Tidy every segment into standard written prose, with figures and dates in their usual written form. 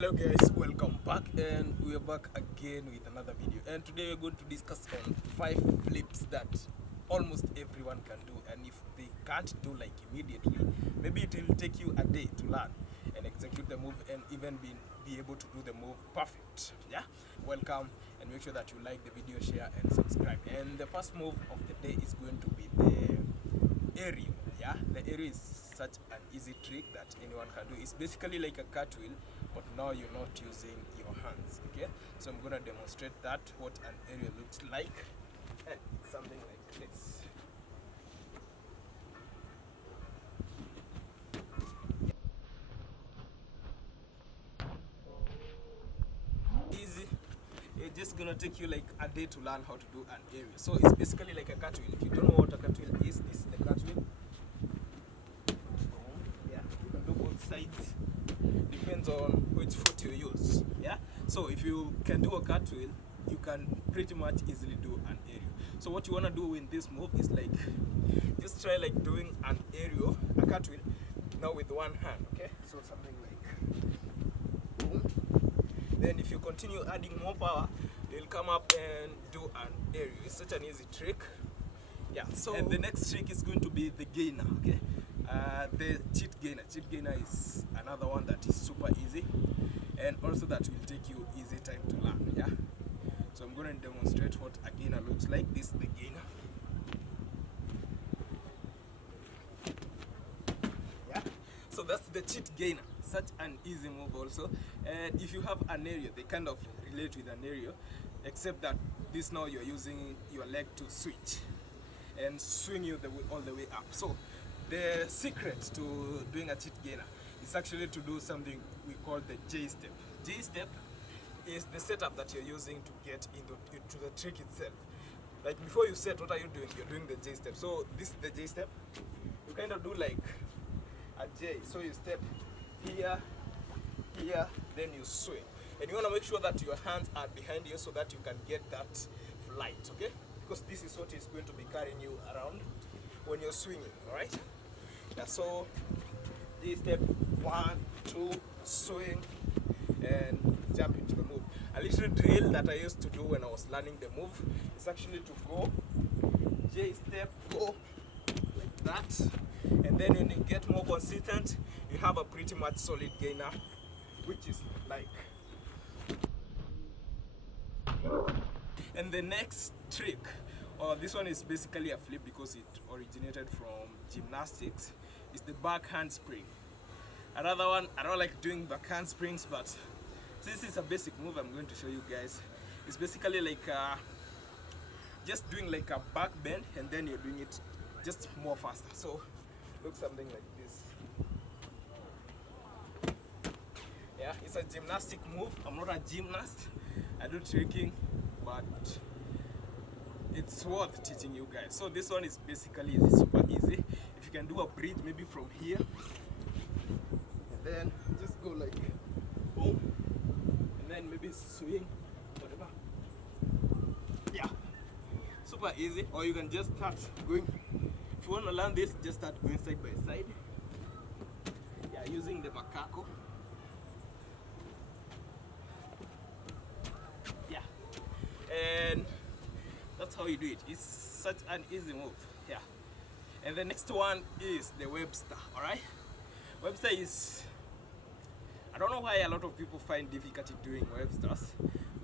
Hello guys, welcome back, and we're back again with another video. And today we're going to discuss on 5 flips that almost everyone can do, and if they can't do like immediately, maybe it will take you a day to learn and execute the move and even be able to do the move perfect. Yeah, welcome, and make sure that you like the video, share and subscribe. And the first move of the day is going to be the aerial. Yeah, the aerial is such an easy trick that anyone can do. It's basically like a cartwheel, but now you're not using your hands. Okay, so I'm gonna demonstrate that what an aerial looks like, and it's something like this. Easy. It's just gonna take you like a day to learn how to do an aerial. So it's basically like a cartwheel. If you don't know what a cartwheel is, this is the cartwheel. Yeah, you can do both sides. Depends on which foot you use. Yeah, so if you can do a cartwheel, you can pretty much easily do an aerial. So what you want to do in this move is like just try like doing an aerial, a cartwheel, now with one hand. Okay, so something like boom. Then if you continue adding more power, they'll come up and do an aerial. It's such an easy trick. Yeah, so and the next trick is going to be the gainer. Okay, the cheat gainer. Cheat gainer is another one that is super easy, and also that will take you easy time to learn. Yeah, so I'm going to demonstrate what a gainer looks like. This is the gainer. Yeah, so that's the cheat gainer. Such an easy move also. And if you have an aerial, they kind of relate with an aerial, except that this now you're using your leg to switch and swing you all the way up. So the secret to doing a cheat gainer is actually to do something we call the J step. J step is the setup that you're using to get into the trick itself. Like before you set, what are you doing? You're doing the J step. So this is the J step. You kind of do like a J. So you step here, here, then you swing. And you want to make sure that your hands are behind you so that you can get that flight, okay? Because this is what is going to be carrying you around when you're swinging, alright? Yeah, so this step 1, 2, swing, and jump into the move. A little drill that I used to do when I was learning the move is actually to go J step, go like that, and then when you get more consistent, you have a pretty much solid gainer, which is like. And the next trick, this one is basically a flip because it originated from gymnastics, is the back handspring. Another one, I don't like doing back handsprings, but since it's a basic move I'm going to show you guys. It's basically like just doing like a back bend, and then you're doing it just more faster. So look something like this. Yeah, it's a gymnastic move. I'm not a gymnast, I do tricking, but it's worth teaching you guys. So this one is basically super easy. If you can do a bridge maybe from here, and then just go like boom, and then maybe swing, whatever. Yeah, super easy. Or you can just start going. If you want to learn this, just start going side by side. Yeah, using the macaco. Yeah, and that's how you do it. It's such an easy move. Yeah, and the next one is the Webster. All right, Webster is, I don't know why a lot of people find difficulty doing Websters,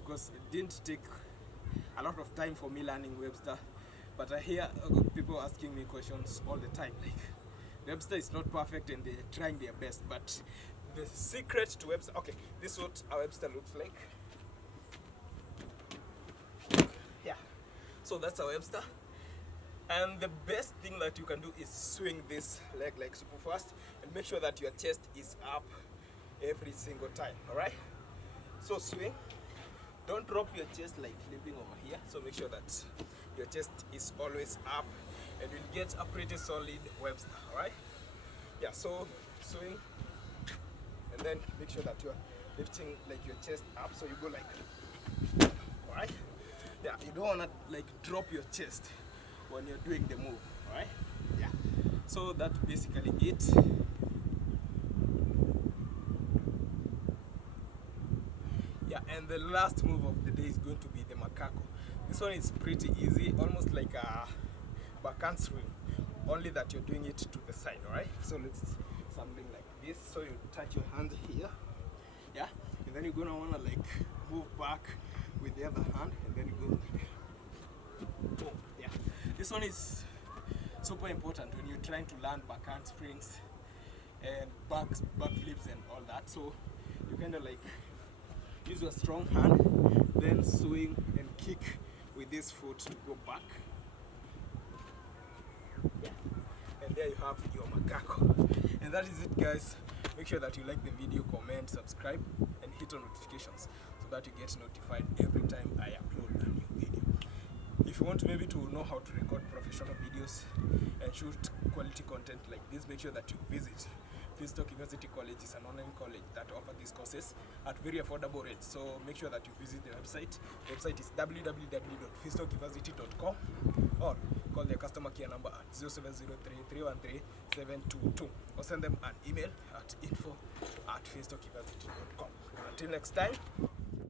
because it didn't take a lot of time for me learning Webster, but I hear people asking me questions all the time like Webster is not perfect and they're trying their best. But the secret to Webster, okay, this is what a Webster looks like. Yeah, so that's a Webster. And the best thing that you can do is swing this leg like super fast, and make sure that your chest is up every single time. All right, so swing, don't drop your chest like flipping over here. So make sure that your chest is always up, and you'll get a pretty solid Webster. All right, yeah, so swing, and then make sure that you're lifting like your chest up, so you go like, all right. Yeah, you don't want to like drop your chest when you're doing the move. All right, yeah, so that's basically it. Yeah, and the last move of the day is going to be the macaco. This one is pretty easy, almost like a backhand swing, only that you're doing it to the side. All right, so let's something like this. So you touch your hand here, yeah, and then you're gonna wanna like move back with the other hand, and then you go like, boom. Yeah, this one is super important when you're trying to learn backhand springs and backflips and all that. So you kind of like use your strong hand, then swing and kick with this foot to go back. Yeah. And there you have your macaco. And that is it, guys. Make sure that you like the video, comment, subscribe, and hit on notifications so that you get notified every time I upload a new video. If you want maybe to know how to record professional videos and shoot quality content like this, make sure that you visit Feastock University College. Is an online college that offers these courses at very affordable rates. So make sure that you visit the website. The website is www.feastockuniversity.com, or call their customer care number at 0703-313-722, or send them an email at info@feastockuniversity.com. Until next time.